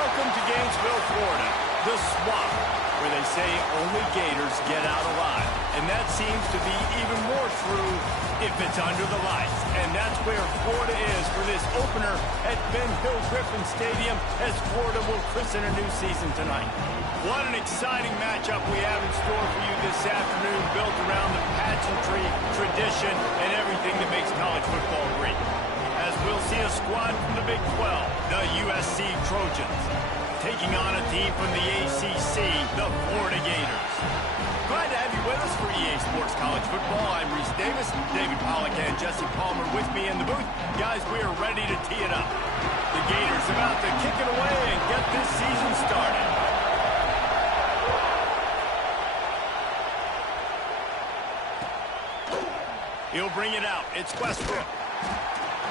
Welcome to Gainesville, Florida, the swamp, where they say only Gators get out alive. And that seems to be even more true if it's under the lights. And that's where Florida is for this opener at Ben Hill Griffin Stadium as Florida will christen a new season tonight. What an exciting matchup we have in store for you this afternoon, built around the pageantry, tradition, and everything that makes college football great. As we'll see a squad from the Big 12, the USC Trojans, taking on a team from the ACC, the Florida Gators. Glad to have you with us for EA Sports College Football. I'm Reese Davis, David Pollack and Jesse Palmer with me in the booth. Guys, we are ready to tee it up. The Gators about to kick it away and get this season started. He'll bring it out. It's Westbrook.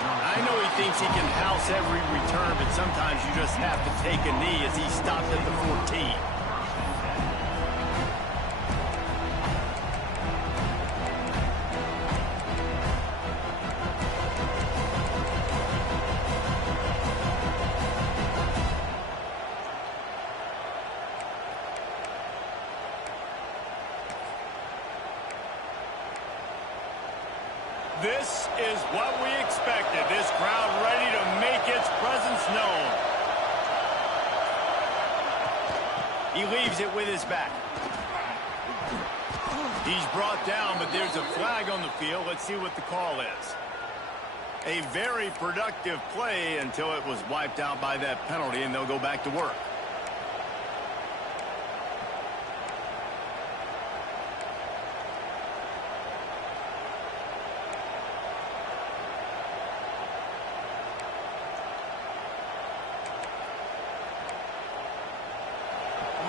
I know he thinks he can house every return, but sometimes you just have to take a knee as he stopped at the 14. This is what we expected. This crowd ready to make its presence known. He leaves it with his back. He's brought down, but there's a flag on the field. Let's see what the call is. A very productive play until it was wiped out by that penalty, and they'll go back to work.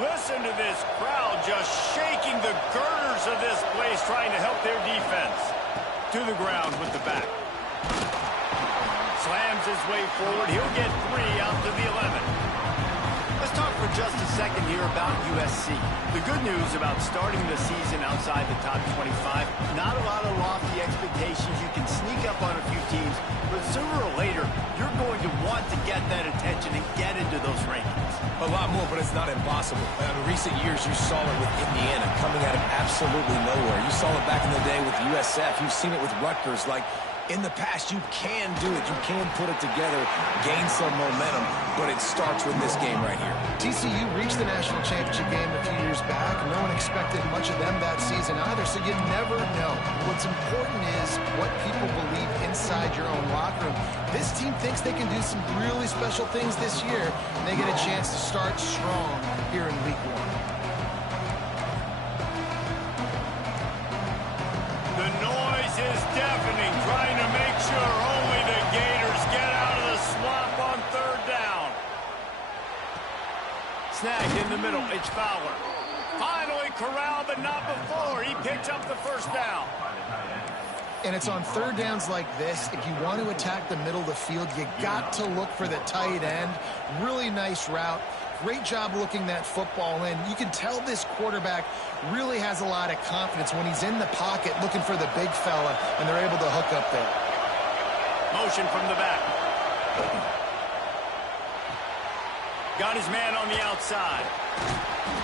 Listen to this crowd just shaking the girders of this place, trying to help their defense. To the ground with the back. Slams his way forward. He'll get 3 out to the 11. Let's talk for just a second here about USC. The good news about starting the season outside the top 25, not a lot of lofty expectations. You can sneak up on a few teams, but sooner or later, you're going to want to get that attention and get into those rankings. A lot more, but it's not impossible. In recent years, you saw it with Indiana coming out of absolutely nowhere. You saw it back in the day with USF. You've seen it with Rutgers. Like, in the past, you can do it. You can put it together, gain some momentum, but it starts with this game right here. TCU reached the national championship game a few years back. No one expected much of them that season either, so you never know. What's important is what people believe inside your own locker room. This team thinks they can do some really special things this year, and they get a chance to start strong here in week 1. The noise is deafening, trying to make sure only the Gators get out of the swamp on 3rd down. Snagged in the middle, it's Fowler. Finally corralled, but not before. He picks up the 1st down. And it's on 3rd downs like this. If you want to attack the middle of the field, you got to look for the tight end. Really nice route. Great job looking that football in. You can tell this quarterback really has a lot of confidence when he's in the pocket looking for the big fella, and they're able to hook up there. Motion from the back. Got his man on the outside.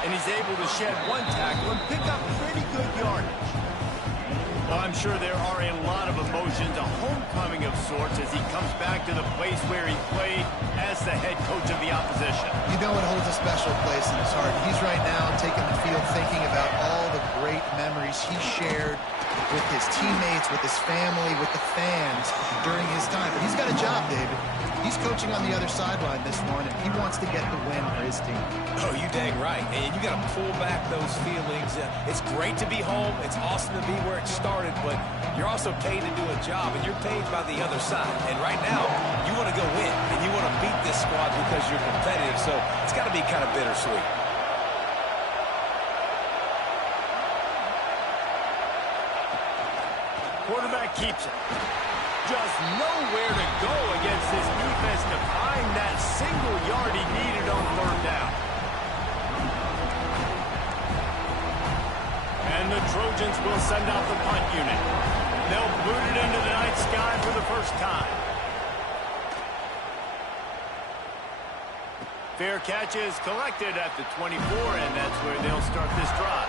And he's able to shed 1 tackle and pick up pretty good yardage. Well, I'm sure there are a lot of emotions, a homecoming of sorts, as he comes back to the place where he played as the head coach of the opposition. You know it holds a special place in his heart. He's right now taking the field thinking about all the great memories he shared with his teammates, with his family, with the fans during his time. But he's got a job, David. He's coaching on the other sideline this one, and he wants to get the win for his team. Oh, you dang right. And you got to pull back those feelings. It's great to be home. It's awesome to be where it started, but you're also paid to do a job, and you're paid by the other side. And right now, you want to go win, and you want to beat this squad because you're competitive, so it's got to be kind of bittersweet. Quarterback keeps it. Just nowhere to go against this defense to find that single yard he needed on 3rd down. And the Trojans will send out the punt unit. They'll boot it into the night sky for the first time. Fair catch is collected at the 24, and that's where they'll start this drive.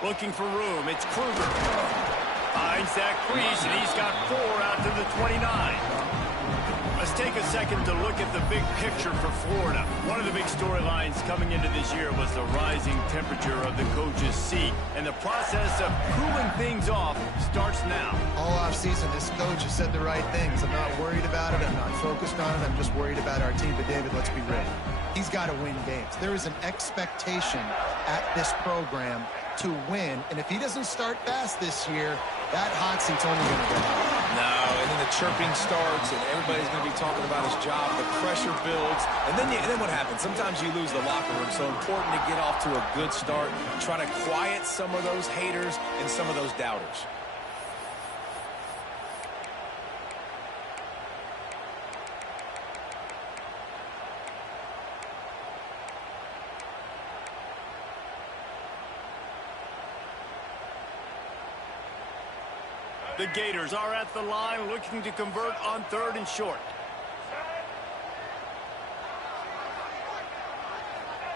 Looking for room, it's Kruger. Finds that crease, and he's got 4 out to the 29. Let's take a second to look at the big picture for Florida. One of the big storylines coming into this year was the rising temperature of the coach's seat. And the process of cooling things off starts now. All offseason, this coach has said the right things. I'm not worried about it. I'm not focused on it. I'm just worried about our team. But, David, let's be real. He's got to win games. There is an expectation at this program to win, and if he doesn't start fast this year, that hot seat's only going to go up. No, and then the chirping starts, and everybody's going to be talking about his job. The pressure builds, and then what happens? Sometimes you lose the locker room, so important to get off to a good start, try to quiet some of those haters and some of those doubters. The Gators are at the line looking to convert on 3rd and short.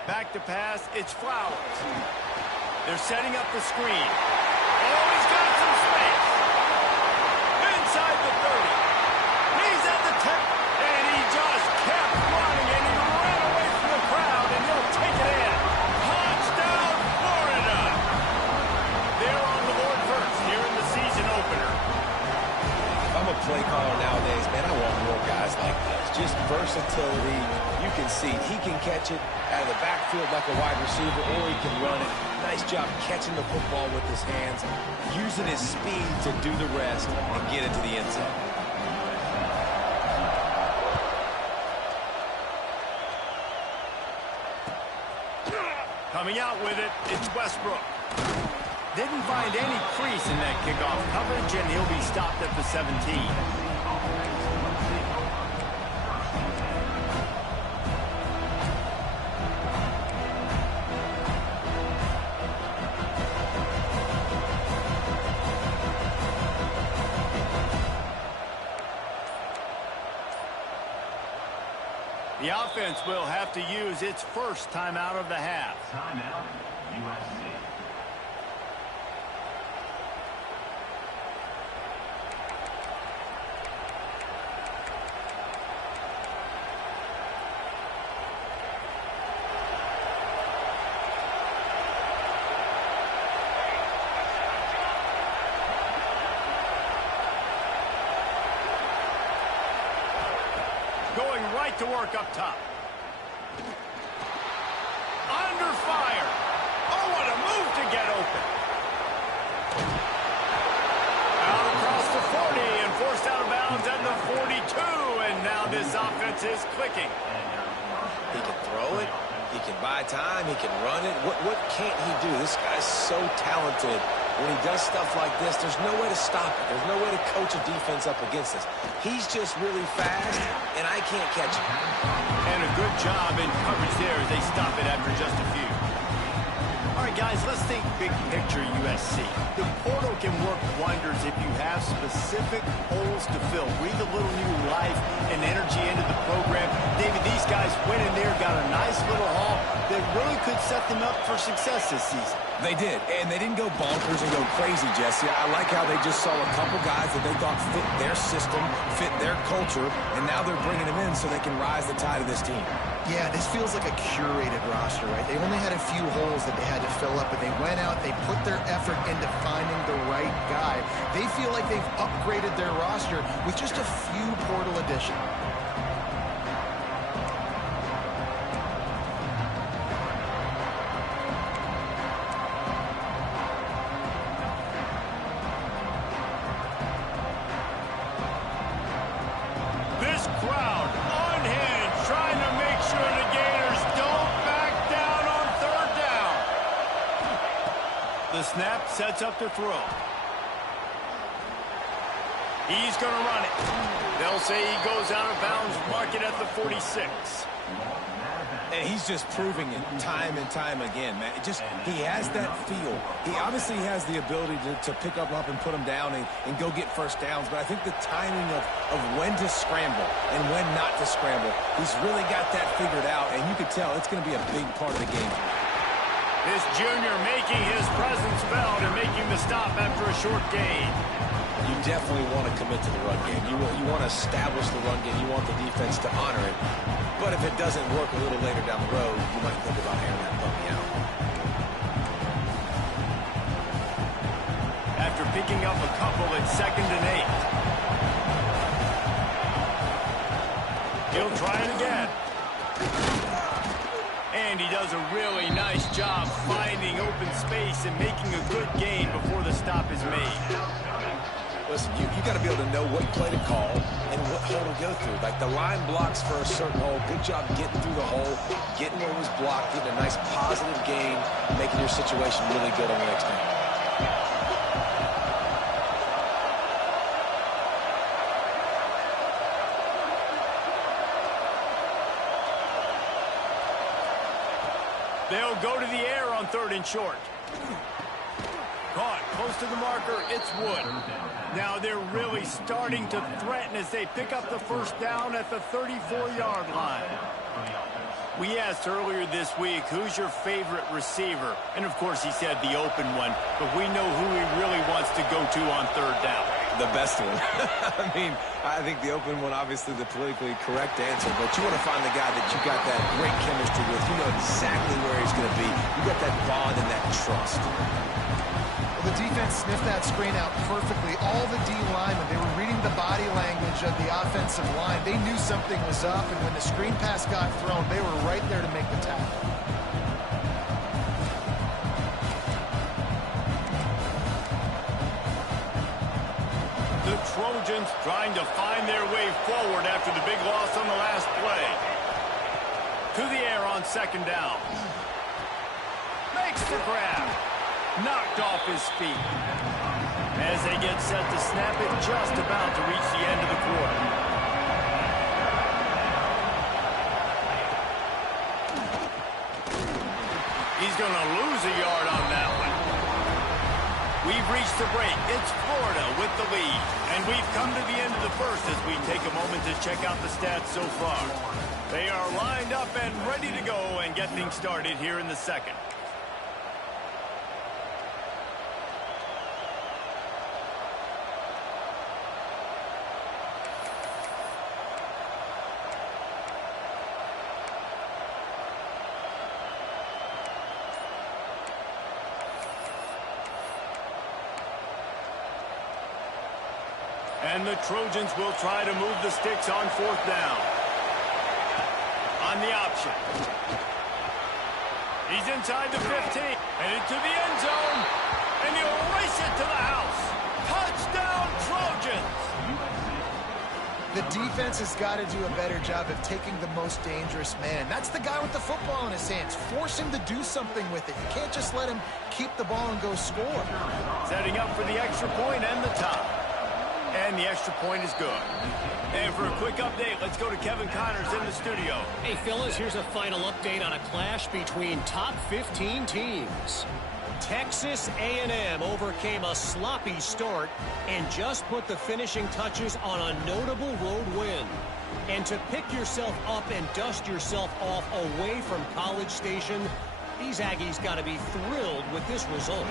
Back to pass, it's Flowers. They're setting up the screen. Oh, he's got some space. Inside the 30. He's at the 10. And he just kept running, and he ran away from the crowd, and he'll take it in. Touchdown, Florida. They're on the board first here in the season opener. If I'm a play caller nowadays, man, I want more guys like this. Just versatility. You can see he can catch it out of the backfield like a wide receiver, or he can run it. Nice job catching the football with his hands, using his speed to do the rest and get into the end zone. Coming out with it, it's Westbrook. Didn't find any crease in that kickoff coverage, and he'll be stopped at the 17. The offense will have to use its first timeout of the half. Timeout, USC. Going right to work up top. Under fire. Oh, what a move to get open. Out across the 40 and forced out of bounds at the 42. And now this offense is clicking. He can throw it. He can buy time. He can run it. What can't he do? This guy's so talented. When he does stuff like this, there's no way to stop it. There's no way to coach a defense up against this. He's just really fast, and I can't catch him. And a good job in coverage there as they stop it after just a few. All right, guys, let's think big picture USC. The portal can work wonders if you have specific holes to fill. Breathe a little new life and energy into the program. David, these guys went in there, got a nice little haul that really could set them up for success this season. They did, and they didn't go bonkers and go crazy, Jesse. I like how they just saw a couple guys that they thought fit their system, fit their culture, and now they're bringing them in so they can rise the tide of this team. Yeah, this feels like a curated roster, right? They only had a few holes that they had to fill up, but they went out, they put their effort into finding the right guy. They feel like they've upgraded their roster with just a few portal additions. The The snap sets up the throw. He's going to run it. They'll say he goes out of bounds, mark it at the 46. And he's just proving it time and time again, man. He has that feel. He obviously has the ability to pick up and put him down and go get first downs. But I think the timing of when to scramble and when not to scramble, he's really got that figured out. And you can tell it's going to be a big part of the game. This junior making his presence felt and making the stop after a short gain. You definitely want to commit to the run game. You want to establish the run game. You want the defense to honor it. But if it doesn't work a little later down the road, you might think about airing that puppy out. After picking up a couple at 2nd and 8. He'll try it again. And he does a really nice job finding open space and making a good gain before the stop is made. Listen, you got to be able to know what play to call and what hole to go through. Like the line blocks for a certain hole. Good job getting through the hole, getting what was blocked, getting a nice positive gain, making your situation really good on the next down. They'll go to the air on 3rd and short. Caught close to the marker. It's Wood. Now they're really starting to threaten as they pick up the first down at the 34-yard line. We asked earlier this week, who's your favorite receiver? And, of course, he said the open one. But we know who he really wants to go to on 3rd down. The best one. I mean, I think the open one, obviously the politically correct answer. But you want to find the guy that you got that great chemistry with. You know exactly where he's going to be. You got that bond and that trust. The defense sniffed that screen out perfectly. All the D linemen, they were reading the body language of the offensive line. They knew something was up, and when the screen pass got thrown, they were right there to make the tackle. The Trojans trying to find their way forward after the big loss on the last play. To the air on 2nd down. Makes the grab. Knocked off his feet. As they get set to snap it, just about to reach the end of the quarter. He's going to lose a yard on that one. We've reached the break. It's Florida with the lead. And we've come to the end of the first as we take a moment to check out the stats so far. They are lined up and ready to go and get things started here in the second. And the Trojans will try to move the sticks on 4th down. On the option. He's inside the 15. Headed to the end zone. And he'll race it to the house. Touchdown, Trojans! The defense has got to do a better job of taking the most dangerous man. That's the guy with the football in his hands. Force him to do something with it. You can't just let him keep the ball and go score. Setting up for the extra point and the top. And the extra point is good. And for a quick update, let's go to Kevin Connors in the studio. Hey, fellas, here's a final update on a clash between top 15 teams. Texas A&M overcame a sloppy start and just put the finishing touches on a notable road win. And to pick yourself up and dust yourself off away from College Station, these Aggies got to be thrilled with this result.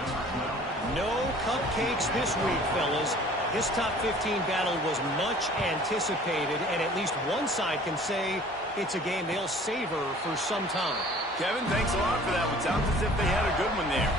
No cupcakes this week, fellas. This top 15 battle was much anticipated, and at least one side can say it's a game they'll savor for some time. Kevin, thanks a lot for that. It sounds as if they had a good one there.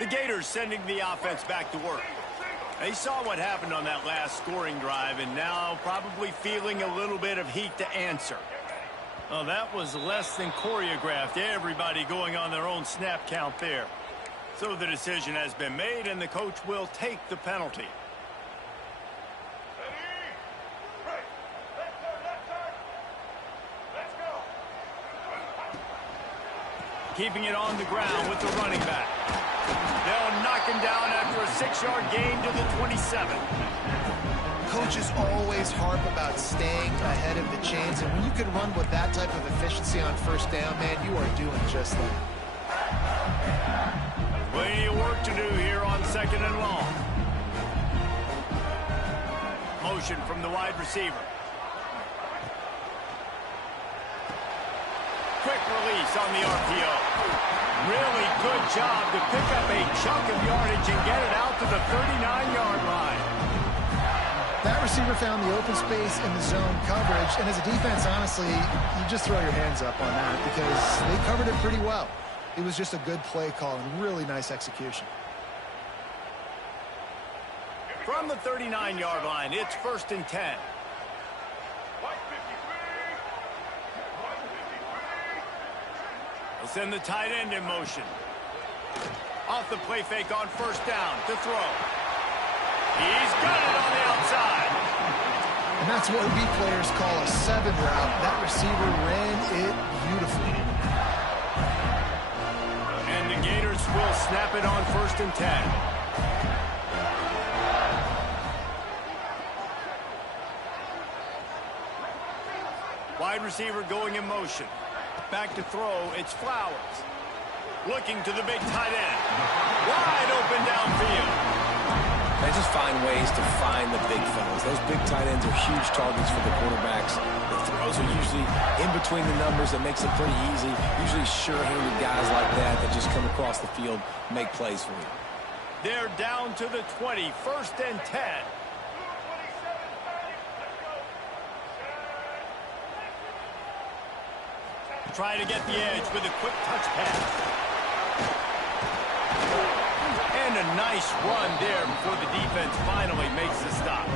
The Gators sending the offense back to work. They saw what happened on that last scoring drive and now probably feeling a little bit of heat to answer. Well, that was less than choreographed. Everybody going on their own snap count there. So the decision has been made, and the coach will take the penalty. Keeping it on the ground with the running back. They'll knock him down after a 6-yard gain to the 27. Coaches always harp about staying ahead of the chains, and when you can run with that type of efficiency on first down, man, you are doing just that. Plenty of work to do here on 2nd and long. Motion from the wide receiver. Quick release on the RPO. Really good job to pick up a chunk of yardage and get it out to the 39-yard line. That receiver found the open space in the zone coverage, and as a defense, honestly, you just throw your hands up on that because they covered it pretty well. It was just a good play call and really nice execution. From the 39-yard line, it's 1st and 10. They'll send the tight end in motion. Off the play fake on 1st down to throw. He's got it on the outside. And that's what we players call a 7 route. That receiver ran it beautifully. And the Gators will snap it on 1st and 10. Wide receiver going in motion. Back to throw, it's Flowers. Looking to the big tight end. Wide open downfield. They just find ways to find the big fellas. Those big tight ends are huge targets for the quarterbacks. The throws are usually in between the numbers. That makes it pretty easy. Usually sure-handed guys like that just come across the field, make plays for you. They're down to the 20, 1st and 10. Try to get the edge with a quick touch pass. And a nice run there before the defense finally makes the stop.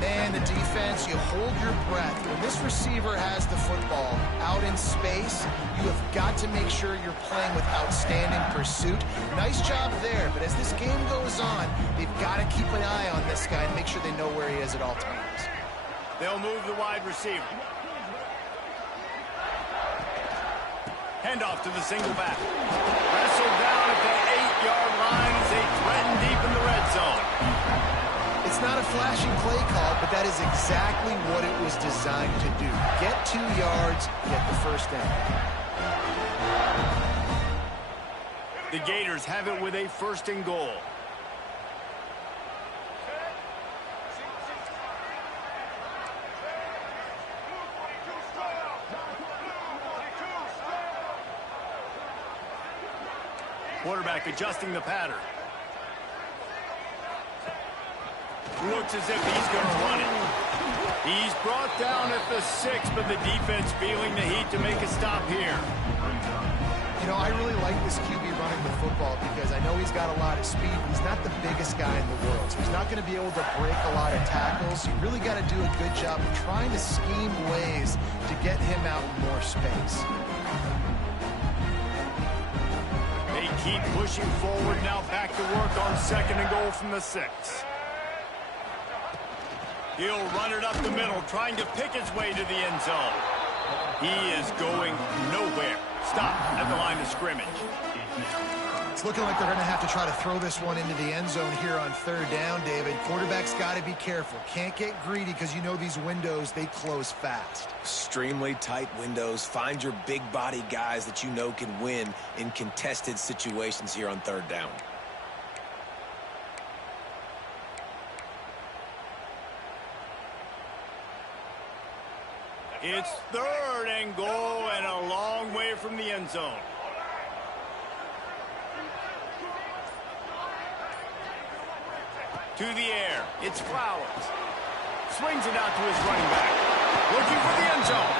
Man, the defense, you hold your breath. When this receiver has the football out in space, you have got to make sure you're playing with outstanding pursuit. Nice job there, but as this game goes on, they've got to keep an eye on this guy and make sure they know where he is at all times. They'll move the wide receiver. Handoff to the single back. Wrestled down at the 8-yard line as they threaten deep in the red zone. It's not a flashy play call, but that is exactly what it was designed to do. Get 2 yards, get the 1st down. The Gators have it with a 1st and goal. Quarterback adjusting the pattern. Looks as if he's going to run it. He's brought down at the 6, but the defense feeling the heat to make a stop here. You know, I really like this QB running the football because I know he's got a lot of speed. He's not the biggest guy in the world, so he's not going to be able to break a lot of tackles. You really got to do a good job of trying to scheme ways to get him out in more space. They keep pushing forward, now back to work on 2nd and goal from the 6. He'll run it up the middle, trying to pick his way to the end zone. He is going nowhere. Stop at the line of scrimmage. It's looking like they're going to have to try to throw this one into the end zone here on 3rd down, David. Quarterback's got to be careful. Can't get greedy because you know these windows, they close fast. Extremely tight windows. Find your big body guys that you know can win in contested situations here on 3rd down. It's 3rd and goal and a long way from the end zone. To the air, it's Flowers. Swings it out to his running back. Looking for the end zone.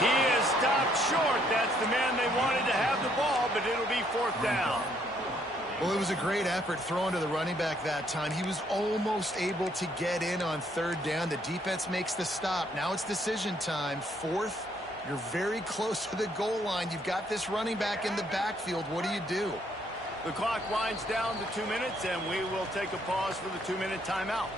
He is stopped short. That's the man they wanted to have the ball, but it'll be 4th down. Well, it was a great effort throwing to the running back that time. He was almost able to get in on 3rd down. The defense makes the stop. Now it's decision time. 4th, you're very close to the goal line. You've got this running back in the backfield. What do you do? The clock winds down to 2 minutes, and we will take a pause for the 2-minute timeout.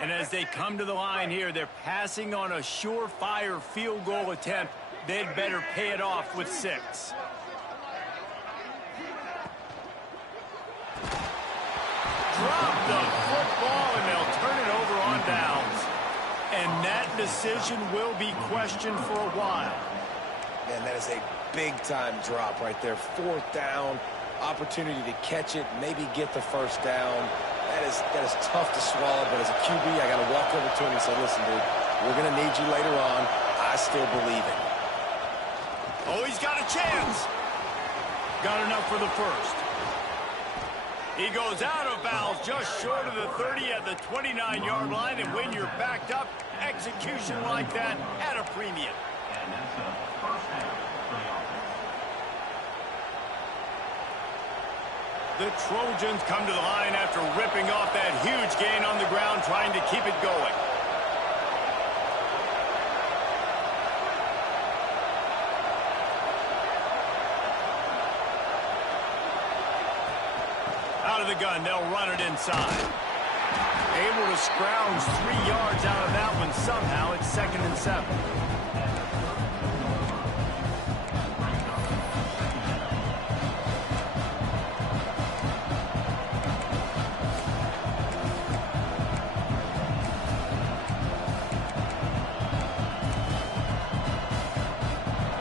And as they come to the line here, they're passing on a surefire field goal attempt. They'd better pay it off with 6. Drop the football, and they'll turn it over on downs. And that decision will be questioned for a while. Man, that is a big-time drop right there. 4th down, opportunity to catch it, maybe get the first down. That is tough to swallow, but as a QB, I got to walk over to him and say, listen, dude, we're going to need you later on. I still believe it. Oh, he's got a chance. Got enough for the first. He goes out of bounds just short of the 30 at the 29-yard line, and when you're backed up, execution like that at a premium. And that's a first down for the offense. The Trojans come to the line after ripping off that huge gain on the ground, trying to keep it going. Out of the gun, they'll run it inside. Able to scrounge 3 yards out of that one somehow. It's 2nd and 7.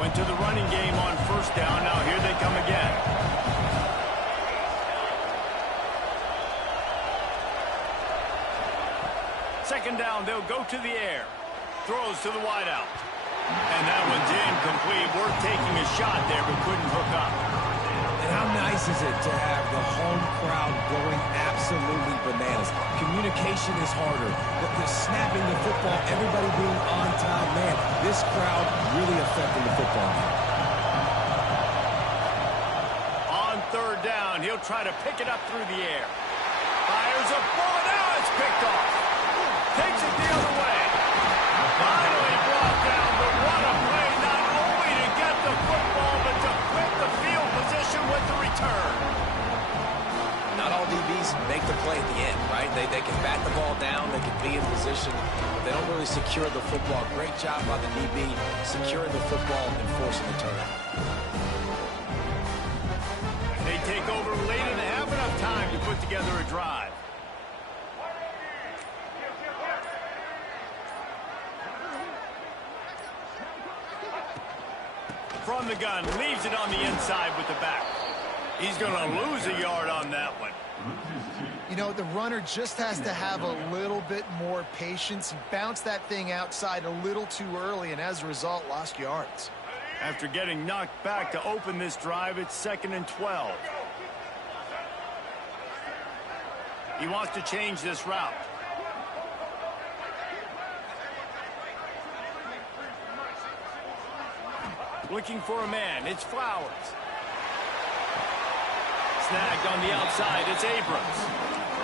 Went to the running game on 1st down. Now here they come again. Second down, they'll go to the air. Throws to the wideout. And that one's incomplete. We're taking a shot there, but couldn't hook up. And how nice is it to have the home crowd going absolutely bananas? Communication is harder. The snapping the football, everybody being on time. Man, this crowd really affecting the football. On 3rd down, he'll try to pick it up through the air. Fires a bullet. Now it's picked off. Takes it the other way. Finally brought down, but what a play, not only to get the football, but to flip the field position with the return. Not all DBs make the play at the end, right? They can bat the ball down, they can be in position, but they don't really secure the football. Great job by the DB securing the football and forcing the turnover. They take over late and have enough time to put together a drive. From the gun, leaves it on the inside with the back. He's going to lose a yard on that one. You know, the runner just has to have a little bit more patience. He bounced that thing outside a little too early, and as a result, lost yards. After getting knocked back to open this drive, it's 2nd and 12. He wants to change this route. Looking for a man. It's Flowers. Snagged on the outside. It's Abrams.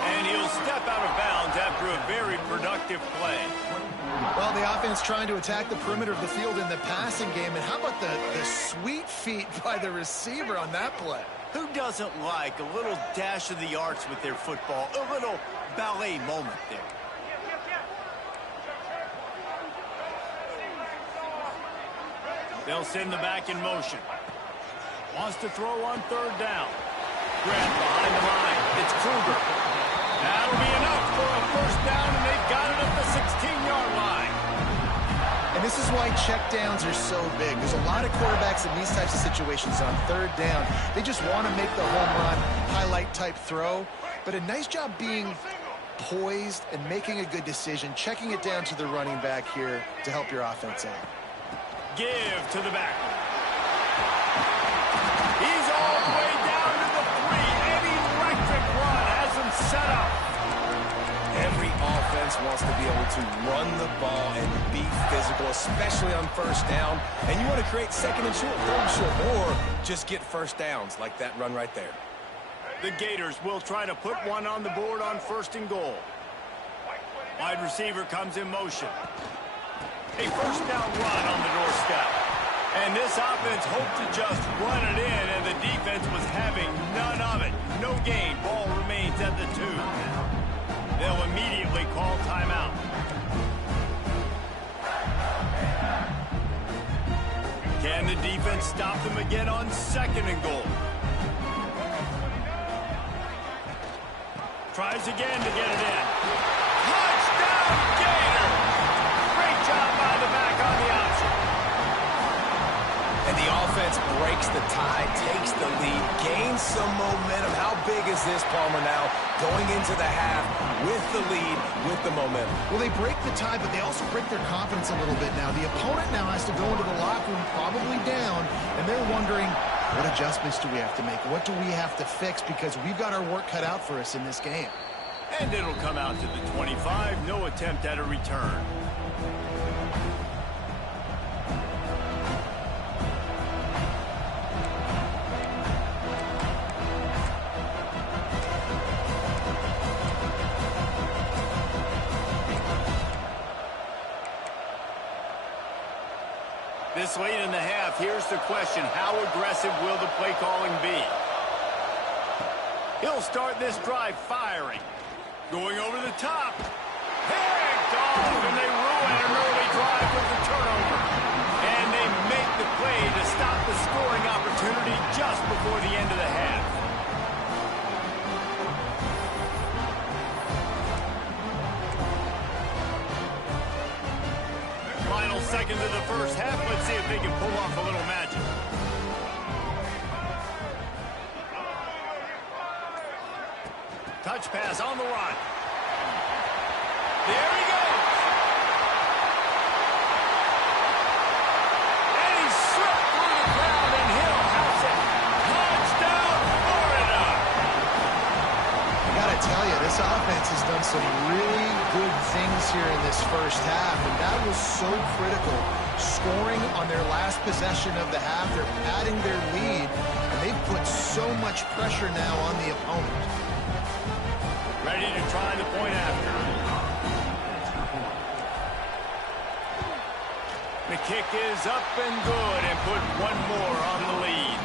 And he'll step out of bounds after a very productive play. Well, the offense trying to attack the perimeter of the field in the passing game. And how about the sweet feet by the receiver on that play? Who doesn't like a little dash of the arts with their football? A little ballet moment there. They'll send the back in motion. Wants to throw on 3rd down. Grant behind the line. It's Kruger. That'll be enough for a 1st down, and they've got it at the 16-yard line. And this is why checkdowns are so big. There's a lot of quarterbacks in these types of situations on 3rd down. They just want to make the home run, highlight-type throw. But a nice job being poised and making a good decision, checking it down to the running back here to help your offense out. Give to the back. He's all the way down to the 3. An electric run has him set up. Every offense offense wants to be able to run the ball and be physical, especially on first down. And you want to create second and short, third and short, or just get first downs like that run right there. The Gators will try to put one on the board on first and goal. Wide receiver comes in motion. A first down run on the doorstep. And this offense hoped to just run it in, and the defense was having none of it. No gain. Ball remains at the 2. They'll immediately call timeout. Can the defense stop them again on second and goal? Tries again to get it in. Touchdown, Gator! Great job by the back on the option. And the offense breaks the tie, takes the lead, gains some momentum. How big is this, Palmer, now going into the half with the lead, with the momentum? Well, they break the tie, but they also break their confidence a little bit now. The opponent now has to go into the locker room probably down, and they're wondering, what adjustments do we have to make? What do we have to fix? Because we've got our work cut out for us in this game. And it'll come out to the 25. No attempt at a return. This late in the half, here's the question. How aggressive will the play calling be? He'll start this drive firing. Going over the top. Picked off, and they ruin an early drive with the turnover. And they make the play to stop the scoring opportunity just before the end of the half. Final seconds of the first half. Let's see if they can pull off a little magic. Touch pass on the run. There he goes. And he slipped through the crowd, and Hill house it. Touchdown, Florida. I got to tell you, this offense has done some really good things here in this first half, and that was so critical. Scoring on their last possession of the half, they're padding their lead, and they've put so much pressure now on the opponent. Ready to try the point after. The kick is up and good, and put one more on the lead.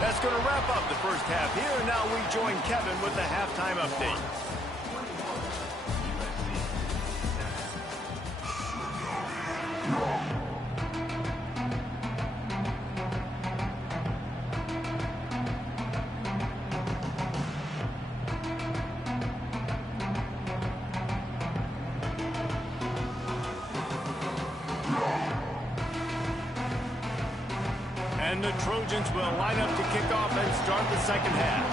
That's going to wrap up the first half here. Now we join Kevin with the halftime update. And the Trojans will line up to kick off and start the second half.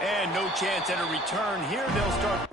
And no chance at a return here. They'll start.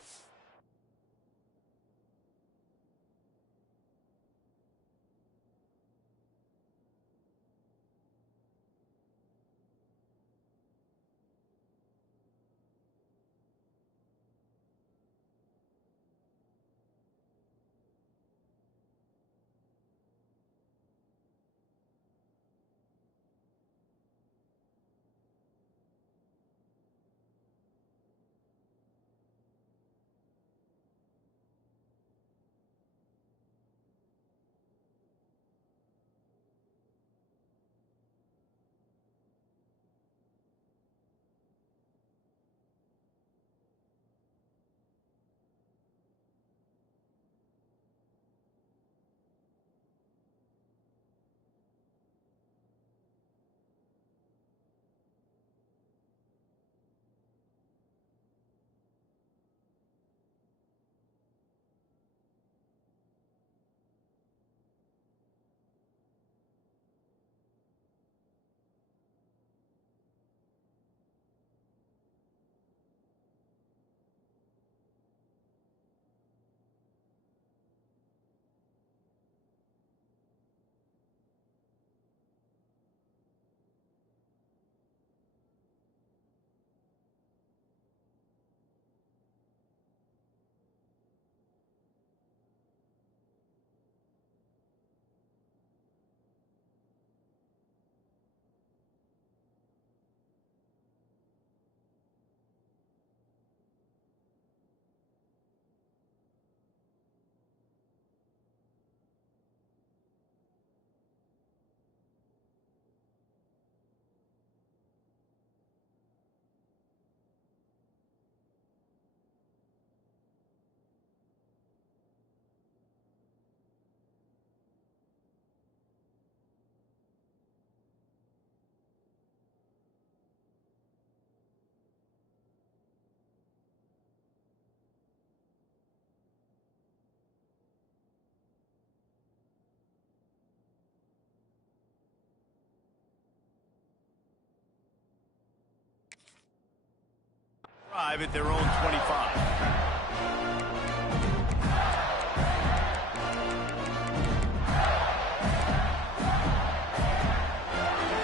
drive at their own 25.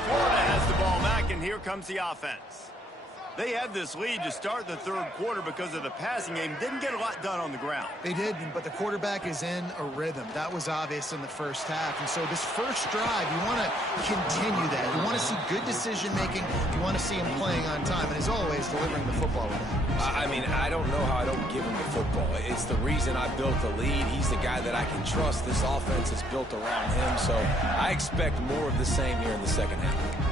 Florida has the ball back, and here comes the offense. They had this lead to start the third quarter because of the passing game. Didn't get a lot done on the ground. They did, but the quarterback is in a rhythm. That was obvious in the first half. And so this first drive, you want to continue that. You want to see good decision-making. You want to see him playing on time. And as always, delivering the football with that. I mean, I don't know how I don't give him the football. It's the reason I built the lead. He's the guy that I can trust. This offense is built around him. So I expect more of the same here in the second half.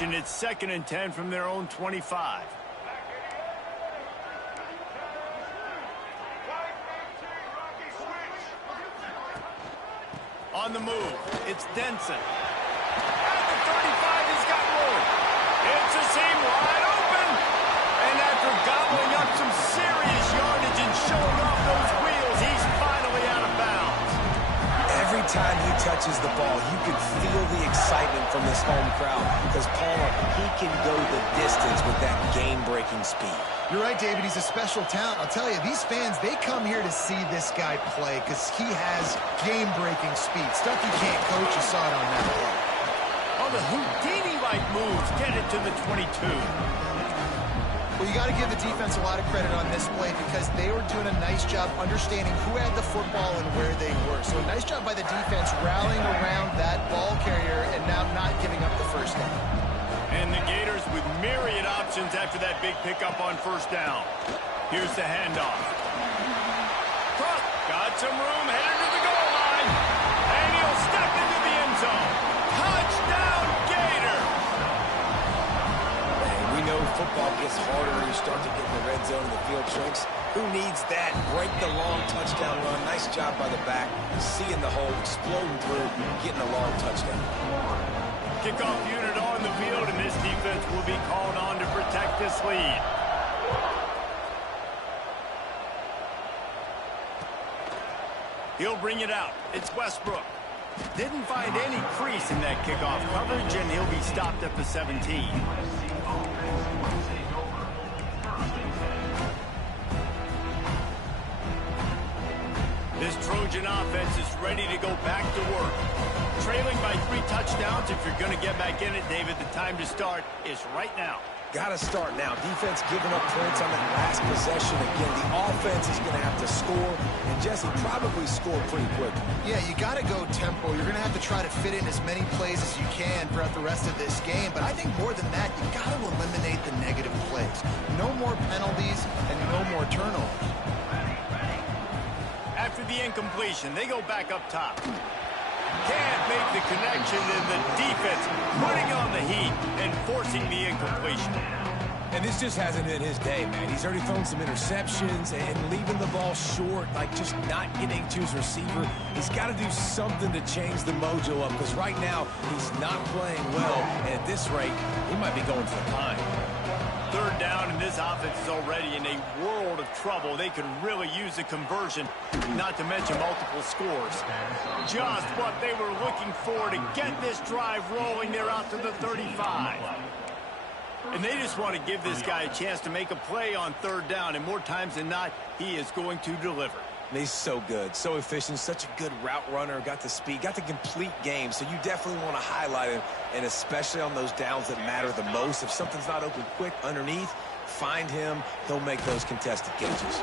It's 2nd and 10 from their own 25. On the move, it's Denson. At the 35, he's got room. It's a seam wide open. And after gobbling up some serious yardage and showing off those wheels, he's finally out of bounds. Every time he touches the ball, you can feel the excitement from this home crowd because, Palmer, he can go the distance with that game-breaking speed. You're right, David. He's a special talent. I'll tell you, these fans, they come here to see this guy play because he has game-breaking speed. Stuff you can't coach. You saw it on that play. On the Houdini-like moves, get it to the 22. Well, you got to give the defense a lot of credit on this play because they were doing a nice job understanding who had the football and where they were. So a nice job by the defense rallying around that ball carrier and now not giving up the first down. And the Gators with myriad options after that big pickup on first down. Here's the handoff. Cross, got some room, headed to the goal line. And he'll step into the end zone. Touchdown, Gators! We know football gets harder when you start to get in the red zone and the field shrinks. Who needs that? Break the long touchdown run. Nice job by the back. Seeing the hole, exploding through, getting a long touchdown. Kickoff unit on the field, and this defense will be called on to protect this lead. He'll bring it out. It's Westbrook. Didn't find any crease in that kickoff coverage, and he'll be stopped at the 17. This Trojan offense is ready to go back to work. Trailing by 3 touchdowns. If you're going to get back in it, David, the time to start is right now. Got to start now. Defense giving up points on that last possession. Again, the offense is going to have to score, and Jesse probably scored pretty quickly. Yeah, you got to go tempo. You're going to have to try to fit in as many plays as you can throughout the rest of this game. But I think more than that, you got to eliminate the negative plays. No more penalties and no more turnovers. After the incompletion, they go back up top. Can't make the connection, and the defense putting on the heat and forcing the incompletion. And this just hasn't been his day, man. He's already thrown some interceptions and leaving the ball short, like just not getting to his receiver. He's got to do something to change the mojo up because right now he's not playing well, and at this rate, he might be going for the pine. Third down, and this offense is already in a world of trouble. They could really use a conversion, not to mention multiple scores. Just what they were looking for to get this drive rolling. They're out to the 35. And they just want to give this guy a chance to make a play on third down, and more times than not, he is going to deliver. He's so good, so efficient, such a good route runner, got the speed, got the complete game, so you definitely want to highlight him, and especially on those downs that matter the most. If something's not open quick underneath, find him. He'll make those contested catches.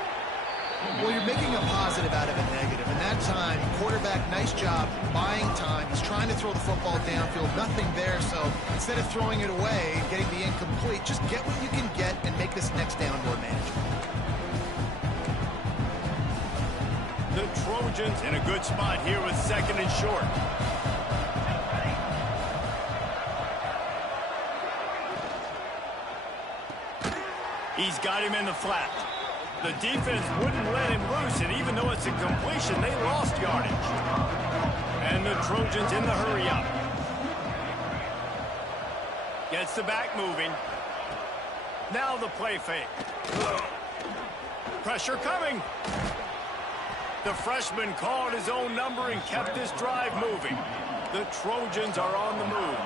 Well, you're making a positive out of a negative, and that time, quarterback, nice job, buying time. He's trying to throw the football downfield, nothing there, so instead of throwing it away and getting the incomplete, just get what you can get and make this next down more manageable. The Trojans in a good spot here with 2nd and short. He's got him in the flat. The defense wouldn't let him loose, and even though it's a completion, they lost yardage. And the Trojans in the hurry up. Gets the back moving. Now the play fake. Pressure coming. The freshman called his own number and kept this drive moving. The Trojans are on the move.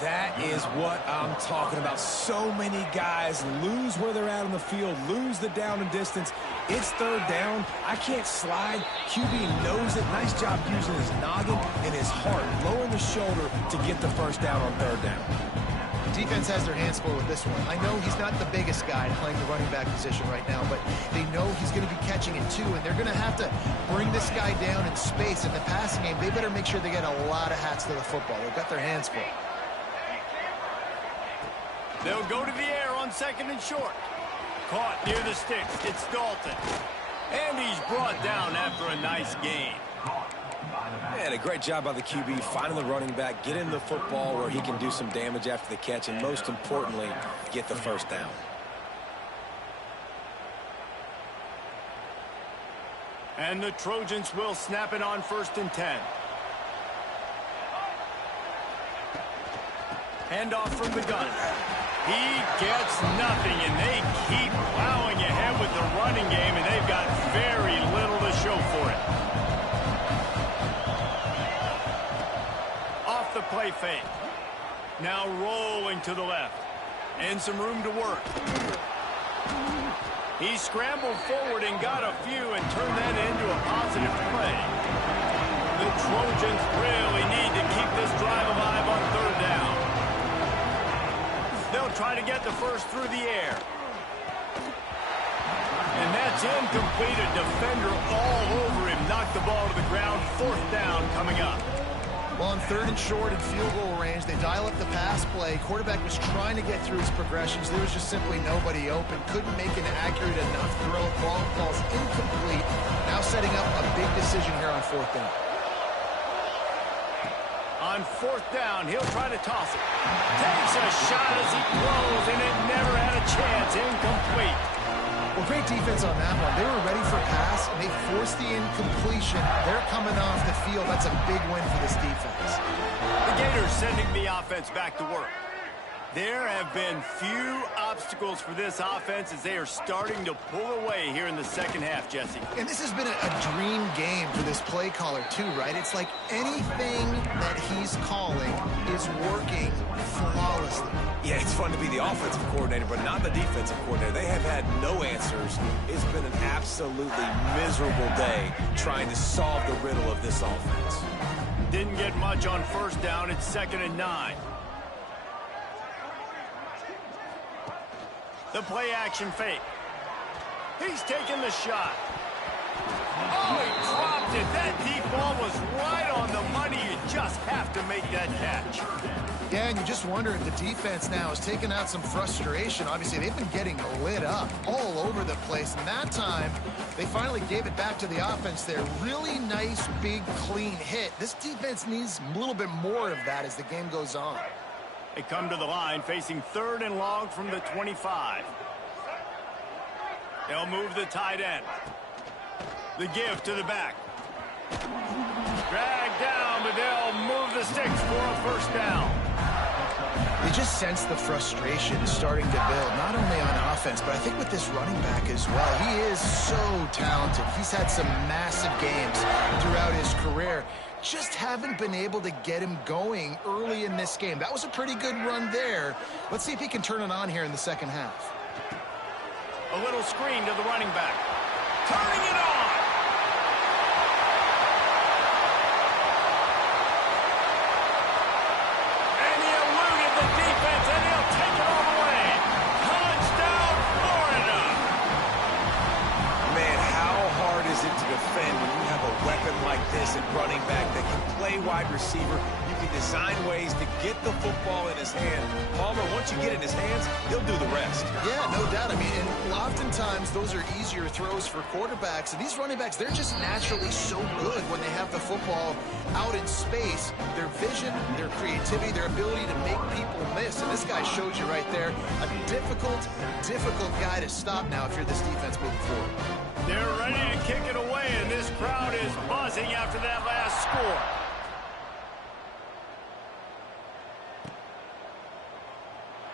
That is what I'm talking about. So many guys lose where they're at on the field, lose the down and distance. It's third down. I can't slide. QB knows it. Nice job using his noggin and his heart, lowering the shoulder to get the first down on third down. Defense has their hands full with this one. I know he's not the biggest guy playing the running back position right now, but they know he's going to be catching it too, and they're going to have to bring this guy down in space. In the passing game, they better make sure they get a lot of hats to the football. They've got their hands full. They'll go to the air on second and short. Caught near the sticks. It's Dalton. And he's brought down after a nice gain. And a great job by the QB finding the running back, getting the football where he can do some damage after the catch, and most importantly, get the first down. And the Trojans will snap it on 1st and 10. Handoff from the gun. He gets nothing, and they keep plowing ahead with the running game, and they've got very little to show for it. Off the play fake. Now rolling to the left. And some room to work. He scrambled forward and got a few and turned that into a positive play. The Trojans really need to keep this drive alive on third down. They'll try to get the first through the air. And that's incomplete. A defender all over him. Knocked the ball to the ground. 4th down coming up. Well, on 3rd and short and field goal range, they dial up the pass play. Quarterback was trying to get through his progressions. There was just simply nobody open. Couldn't make an accurate enough throw. Ball falls incomplete. Now setting up a big decision here on 4th down. On 4th down, he'll try to toss it. Takes a shot as he throws, and it never had a chance. Incomplete. Well, great defense on that one. They were ready for pass, and they forced the incompletion. They're coming off the field. That's a big win for this defense. The Gators sending the offense back to work. There have been few obstacles for this offense as they are starting to pull away here in the second half, Jesse. And this has been a dream game for this play caller, too, right? It's like anything that he's calling is working flawlessly. Yeah, it's fun to be the offensive coordinator, but not the defensive coordinator. They have had no answers. It's been an absolutely miserable day trying to solve the riddle of this offense. Didn't get much on 1st down. It's 2nd and 9. The play action fake. He's taking the shot. Oh, he dropped it. That deep ball was right on the money. You just have to make that catch. Yeah, and you just wonder if the defense now has taken out some frustration. Obviously, they've been getting lit up all over the place. And that time, they finally gave it back to the offense there. Really nice, big, clean hit. This defense needs a little bit more of that as the game goes on. They come to the line facing 3rd and long from the 25. They'll move the tight end. The give to the back. Dragged down, but they'll move the sticks for a 1st down. You just sense the frustration starting to build, not only on offense, but I think with this running back as well. He is so talented. He's had some massive games throughout his career. Just haven't been able to get him going early in this game. That was a pretty good run there. Let's see if he can turn it on here in the second half. A little screen to the running back. Turning it on. And he eluded the defense, and he'll take it all the way. Touchdown, Florida. Man, how hard is it to defend when you have a weapon like this at running back that can play wide receiver? You can design ways to get the football in his hand. Palmer, once you get it in his hands, he'll do the rest. Yeah, no doubt. I mean, and oftentimes those are easier throws for quarterbacks. And these running backs, they're just naturally so good when they have the football out in space. Their vision, their creativity, their ability to make people miss. And this guy shows you right there, a difficult guy to stop now if you're this defense moving forward. They're ready to kick it away, and this crowd is buzzing after that last score.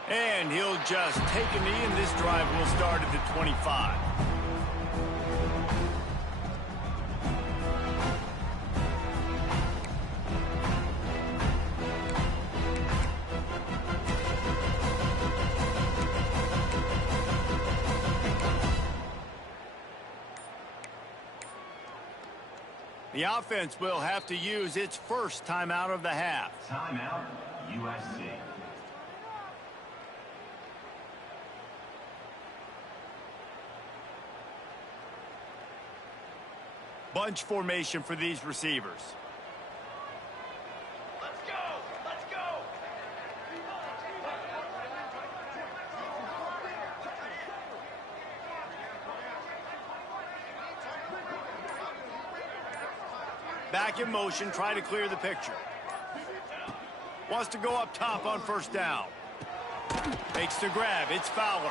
And he'll just take a knee, and this drive will start at the 25. The offense will have to use its first timeout of the half. Timeout, USC. Bunch formation for these receivers. Let's go! Let's go! Back in motion, trying to clear the picture. Wants to go up top on first down. Makes the grab. It's Fowler.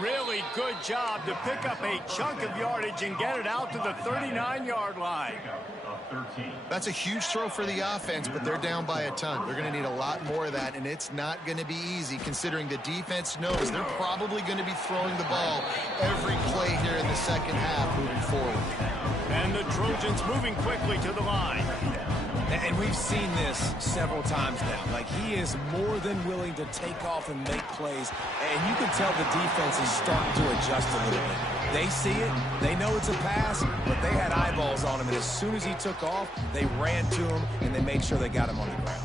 Really good job to pick up a chunk of yardage and get it out to the 39-yard line. That's a huge throw for the offense, but they're down by a ton. They're going to need a lot more of that, and it's not going to be easy considering the defense knows they're probably going to be throwing the ball every play here in the second half moving forward. And the Trojans moving quickly to the line. And we've seen this several times now. Like, he is more than willing to take off and make plays. And you can tell the defense is starting to adjust a little bit. They see it. They know it's a pass, but they had eyeballs on him. And as soon as he took off, they ran to him, and they made sure they got him on the ground.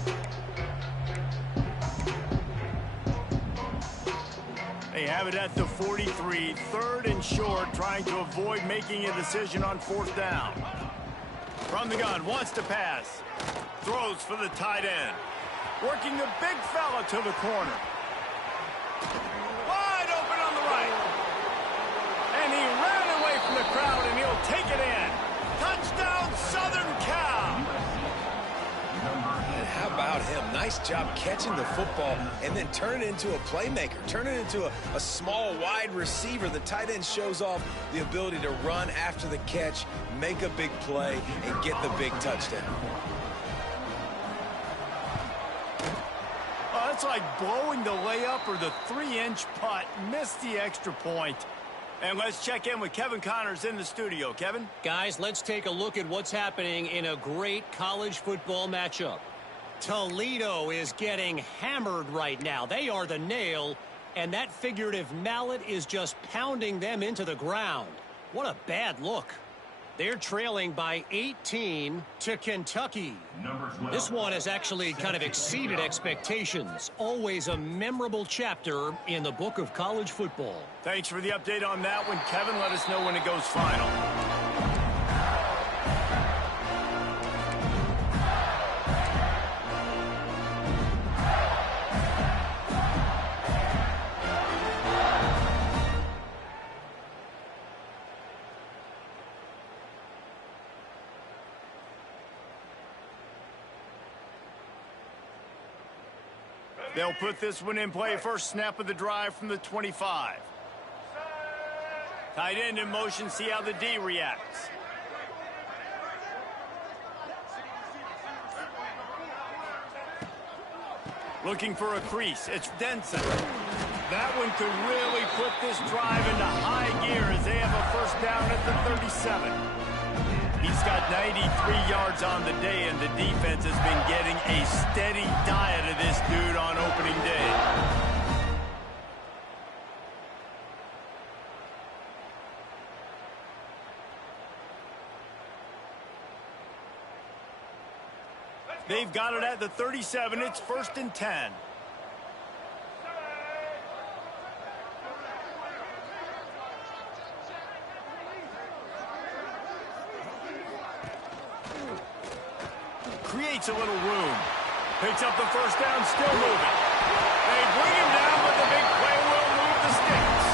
They have it at the 43, third and short, trying to avoid making a decision on fourth down. From the gun, wants to pass. Throws for the tight end. Working the big fella to the corner. Wide open on the right. And he ran away from the crowd, and he'll take it in. Touchdown, Southern Cal. And how about him? Nice job catching the football and then turn it into a playmaker. Turn it into a small, wide receiver. The tight end shows off the ability to run after the catch, make a big play, and get the big touchdown. Oh, it's like blowing the layup or the 3-inch putt. Missed the extra point. And let's check in with Kevin Connors in the studio. Kevin? Guys, let's take a look at what's happening in a great college football matchup. Toledo is getting hammered right now. They are the nail, and that figurative mallet is just pounding them into the ground. What a bad look. They're trailing by 18 to Kentucky. This one has actually kind of exceeded expectations. Always a memorable chapter in the book of college football. Thanks for the update on that one, Kevin. Let us know when it goes final. They'll put this one in play. First snap of the drive from the 25. Tight end in motion. See how the D reacts. Looking for a crease. It's Denson. That one could really put this drive into high gear as they have a first down at the 37. He's got 93 yards on the day, and the defense has been getting a steady diet of this dude on opening day. They've got it at the 37. It's 1st and 10. Creates a little room. Picks up the first down, still moving. They bring him down, but the big play will move the sticks.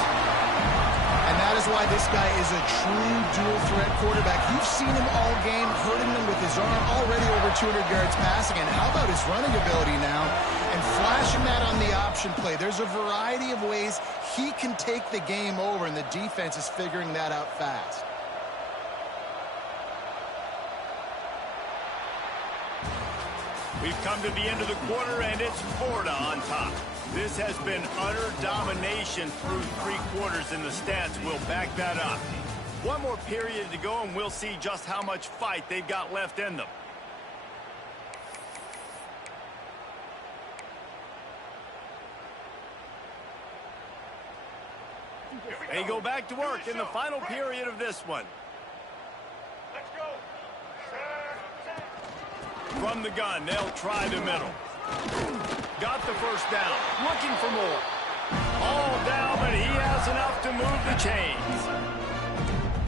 And that is why this guy is a true dual-threat quarterback. You've seen him all game, hurting them with his arm, already over 200 yards passing. And how about his running ability now? And flashing that on the option play. There's a variety of ways he can take the game over, and the defense is figuring that out fast. We've come to the end of the quarter, and it's Florida on top. This has been utter domination through 3 quarters, and the stats will back that up. One more period to go, and we'll see just how much fight they've got left in them. They go back to work in the final period of this one. Let's go. Set. From the gun, they'll try the middle. Got the first down. Looking for more. All down, but he has enough to move the chains.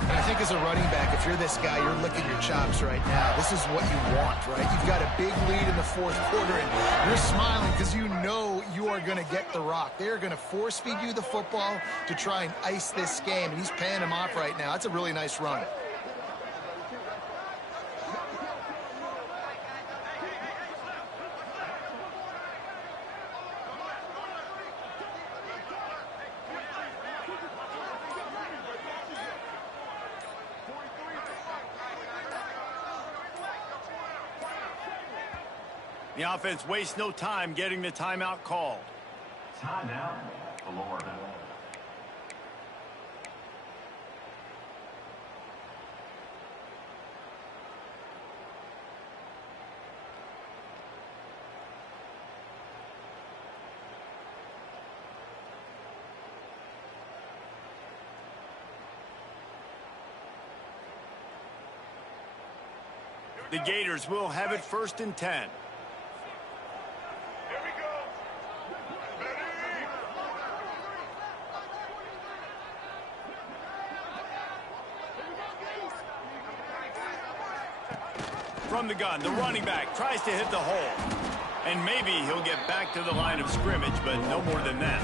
And I think as a running back, if you're this guy, you're licking your chops right now. This is what you want, right? You've got a big lead in the fourth quarter, and you're smiling because you know you are going to get the rock. They're going to force-feed you the football to try and ice this game, and he's paying him off right now. That's a really nice run. The offense wastes no time getting the timeout called. Timeout, Florida. The Gators will have it 1st and 10. From the gun, the running back tries to hit the hole. And maybe he'll get back to the line of scrimmage, but no more than that.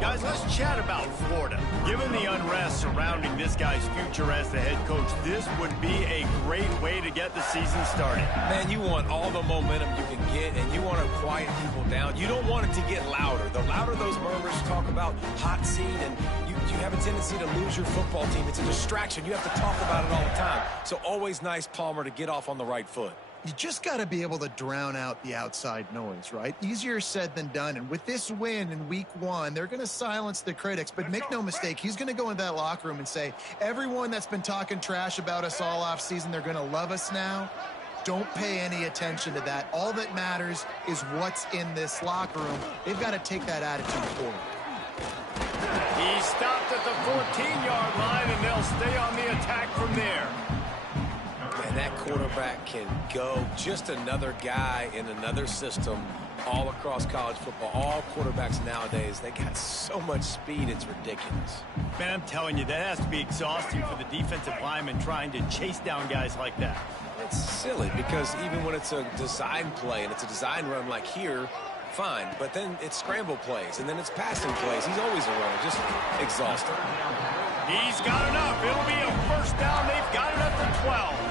Guys, let's chat about Florida. Given the unrest surrounding this guy's future as the head coach, this would be a great way to get the season started. Man, you want all the momentum you can get, and you want to quiet people down. You don't want it to get louder. The louder those murmurs talk about hot seat, and you have a tendency to lose your football team. It's a distraction. You have to talk about it all the time. So always nice, Palmer, to get off on the right foot. You just got to be able to drown out the outside noise, right? Easier said than done. And with this win in week 1, they're going to silence the critics. But make no mistake, he's going to go into that locker room and say, everyone that's been talking trash about us all off season, they're going to love us now. Don't pay any attention to that. All that matters is what's in this locker room. They've got to take that attitude forward. He stopped at the 14-yard line, and they'll stay on the attack from there. And that quarterback can go. Just another guy in another system all across college football. All quarterbacks nowadays, they got so much speed, it's ridiculous. Man, I'm telling you, that has to be exhausting for the defensive lineman trying to chase down guys like that. It's silly because even when it's a design play and it's a design run like here, fine. But then it's scramble plays, and then it's passing plays. He's always a runner, just exhausting. He's got enough. It'll be a first down. They've got it up to 12.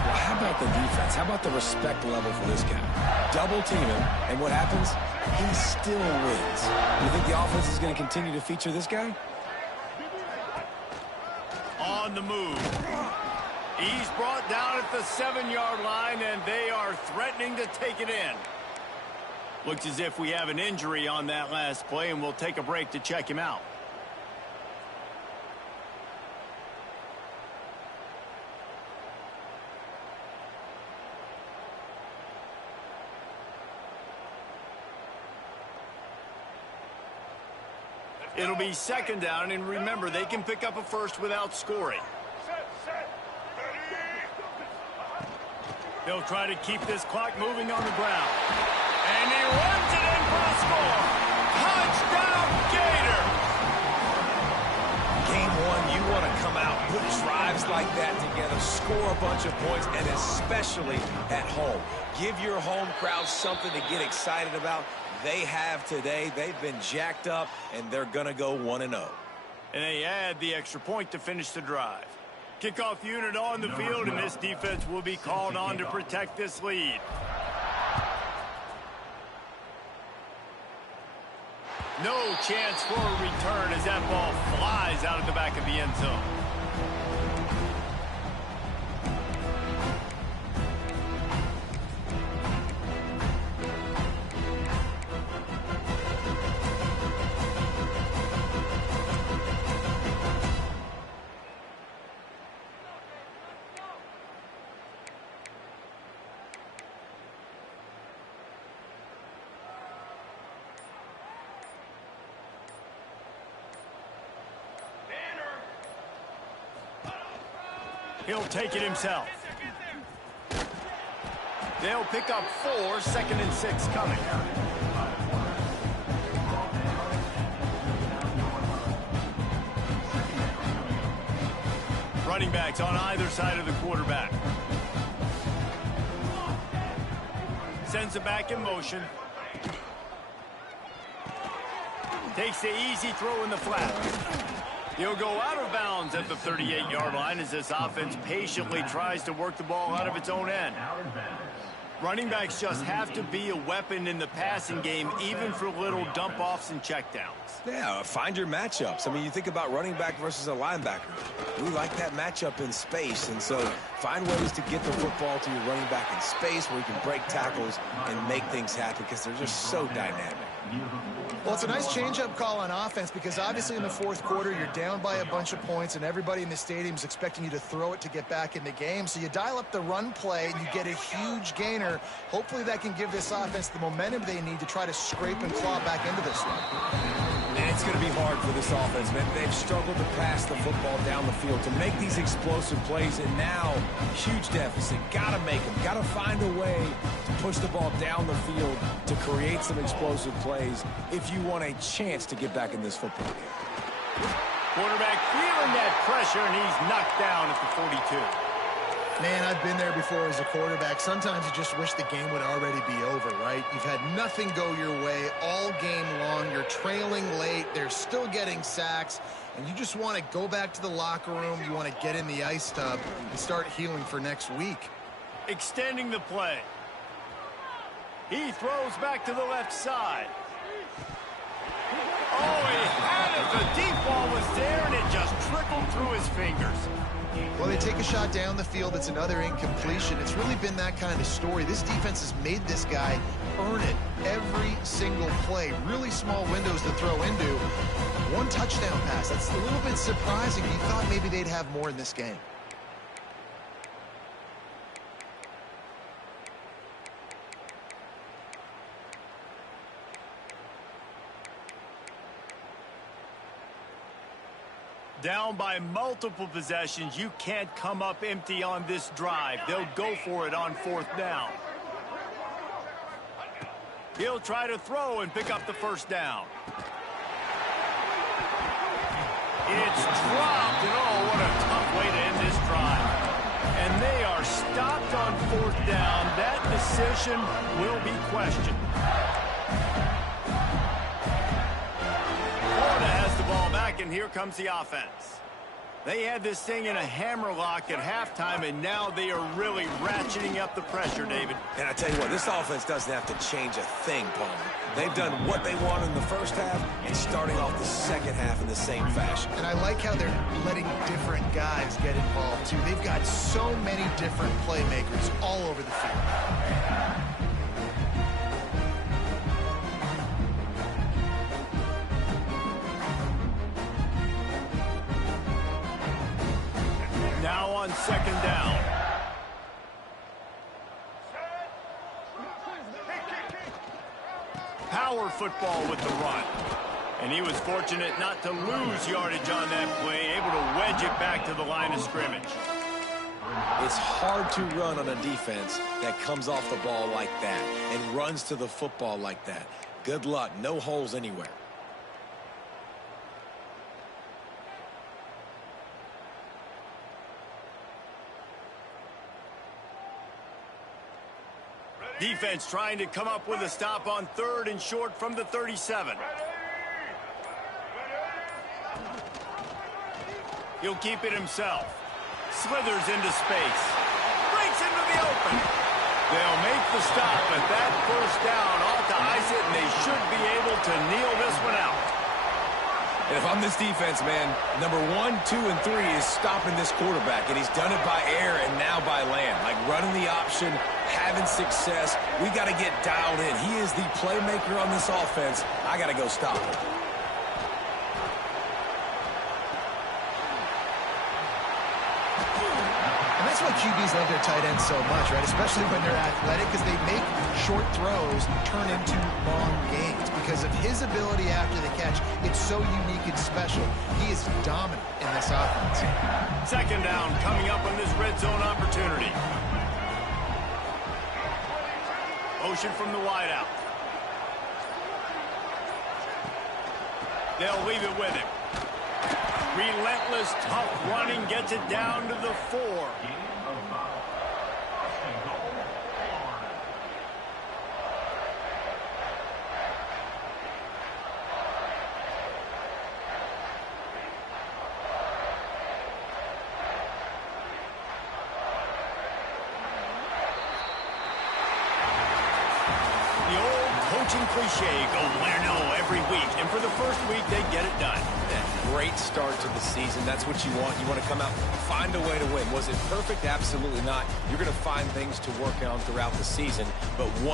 Well, how about the defense? How about the respect level for this guy? Double team him, and what happens? He still wins. You think the offense is going to continue to feature this guy? On the move. He's brought down at the 7-yard line, and they are threatening to take it in. Looks as if we have an injury on that last play, and we'll take a break to check him out. It'll be 2nd down, and remember, they can pick up a first without scoring. They'll try to keep this clock moving on the ground. And he runs it in for a score. Touchdown, Gator! Game 1, you want to come out, put drives like that together, score a bunch of points, and especially at home. Give your home crowd something to get excited about. They have today. They've been jacked up, and they're going to go 1-0. And they add the extra point to finish the drive. Kickoff unit on the field, and this defense will be called on to protect this lead. No chance for a return as that ball flies out of the back of the end zone. He'll take it himself. They'll pick up 4, 2nd and 6 coming. Running backs on either side of the quarterback. Sends it back in motion. Takes the easy throw in the flat. He'll go out of bounds at the 38-yard line as this offense patiently tries to work the ball out of its own end. Running backs just have to be a weapon in the passing game, even for little dump-offs and checkdowns. Yeah, find your matchups. I mean, you think about running back versus a linebacker. We like that matchup in space, and so find ways to get the football to your running back in space where you can break tackles and make things happen because they're just so dynamic. Well, it's a nice change-up call on offense because obviously in the fourth quarter, you're down by a bunch of points and everybody in the stadium is expecting you to throw it to get back in the game. So you dial up the run play and you get a huge gainer. Hopefully that can give this offense the momentum they need to try to scrape and claw back into this one. And it's going to be hard for this offense, man. They've struggled to pass the football down the field to make these explosive plays, and now huge deficit. Got to make them. Got to find a way to push the ball down the field to create some explosive plays if you want a chance to get back in this football game. Quarterback feeling that pressure, and he's knocked down at the 42. Man, I've been there before as a quarterback. Sometimes you just wish the game would already be over, right? You've had nothing go your way all game long. You're trailing late. They're still getting sacks. And you just want to go back to the locker room. You want to get in the ice tub and start healing for next week. Extending the play. He throws back to the left side. Oh, he had it. The deep ball was there, and it just trickled through his fingers. Well, they take a shot down the field. It's another incompletion. It's really been that kind of story. This defense has made this guy earn it every single play. Really small windows to throw into. One touchdown pass. That's a little bit surprising. You thought maybe they'd have more in this game. Down by multiple possessions, you can't come up empty on this drive. They'll go for it on 4th down. He'll try to throw and pick up the first down. It's dropped, and oh, what a tough way to end this drive. And they are stopped on 4th down. That decision will be questioned. And here comes the offense. They had this thing in a hammerlock at halftime, and now they are really ratcheting up the pressure, David. And I tell you what, this offense doesn't have to change a thing, Palmer. They've done what they wanted in the first half and starting off the second half in the same fashion. And I like how they're letting different guys get involved, too. They've got so many different playmakers all over the field. Now on 2nd down. Power football with the run. And he was fortunate not to lose yardage on that play, able to wedge it back to the line of scrimmage. It's hard to run on a defense that comes off the ball like that and runs to the football like that. Good luck. No holes anywhere. Defense trying to come up with a stop on 3rd and short from the 37. He'll keep it himself. Slithers into space. Breaks into the open. They'll make the stop, but that first down ought to ice it, and they should be able to kneel this one out. And if I'm this defense, man, number 1, 2, and 3 is stopping this quarterback, and he's done it by air and now by land. Like running the option, having success. We got to get dialed in. He is the playmaker on this offense. I got to go stop him. And that's why QBs love their tight ends so much, right? Especially when they're athletic, because they make short throws turn into long gains. Because of his ability after the catch, it's so unique and special. He is dominant in this offense. 2nd down coming up on this red zone opportunity. Motion from the wideout. They'll leave it with him. Relentless, tough running gets it down to the 4. Cliche, go win or no every week. And for the first week, they get it done. Yeah, great start to the season. That's what you want. You want to come out, find a way to win. Was it perfect? Absolutely not. You're going to find things to work on throughout the season. But one